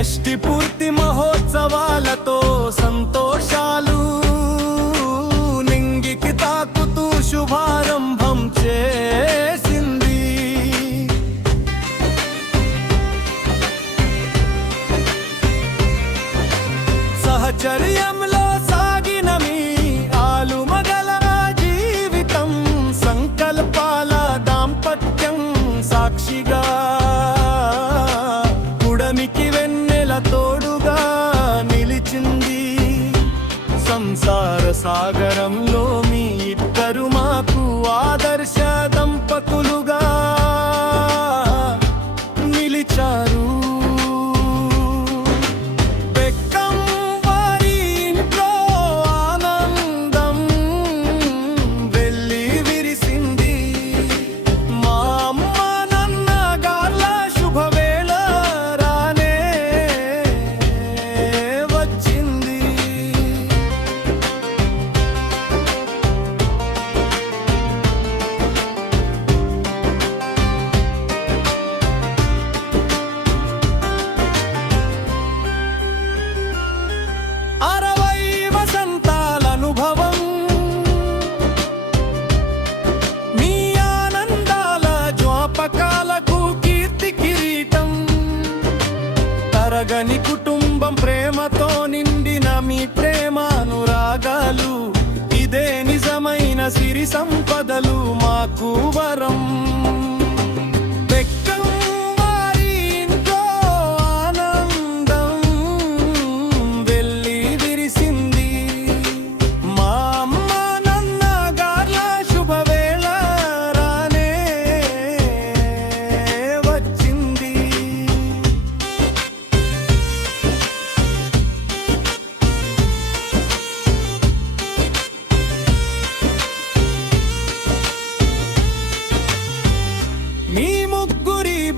షష్ఠి పూర్తి మహోత్సవాలతో సంతోషాలు నింగికి తాకుతూ శుభారంభం చేసింది. సహచర్యంలో సాగిన మీ ఆలుమగల జీవితం సంకల్పాల దాంపత్యం సాక్షిగా పుడమికి వెన్నెల తోడుగా నిలిచింది. సంసార సాగరంలో మీ ఇద్దరు మాకు ఆదర్శ దంపతులుగా నిలిచారు. తరగని కుటుంబం ప్రేమతో నిండిన మీ ప్రేమానురాగాలు ఇదే నిజమైన సిరి సంపదలు మాకు వరం.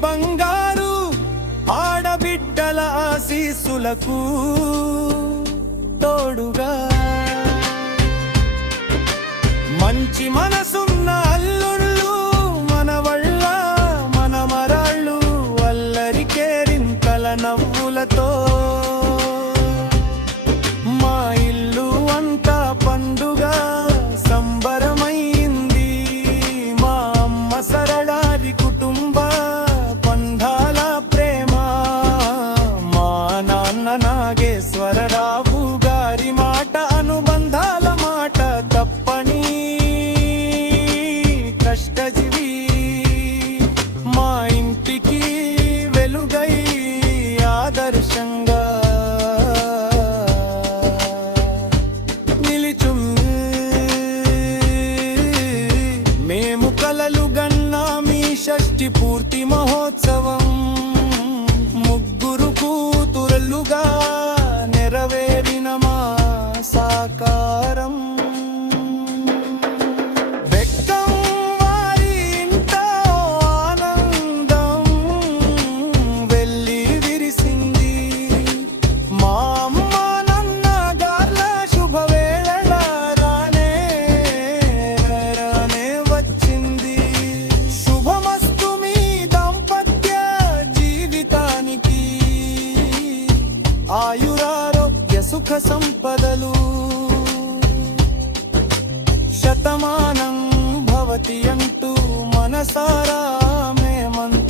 బంగారు ఆడబిడ్డల ఆశీస్సులకు తోడుగా మంచి మనసున్న అల్లుళ్ళు మనవళ్ళ మనమరాళ్ళు అల్లరి కేరింతల నవ్వులతో మా ఇల్లు అంతా పండుగ సంబరమైంది. మా అమ్మ సరళాది కుటుంబ నాగేశ్వరరావు గారి మాట అనుబంధాల మాట తప్పని కష్టజీవి మా ఇంటికి వెలుగై ఆదర్శంగా నిలిచుంది. మేము కలలు గన్నా మీ షష్ఠి పూర్తి మహోత్సవం ముగ్గురు కూతురులుగా నెరవేరిన మా సాకారం. ఆయురారోగ్య సుఖ సంపదలు శతమానం భవతి అంటూ మనసారా మేమంతా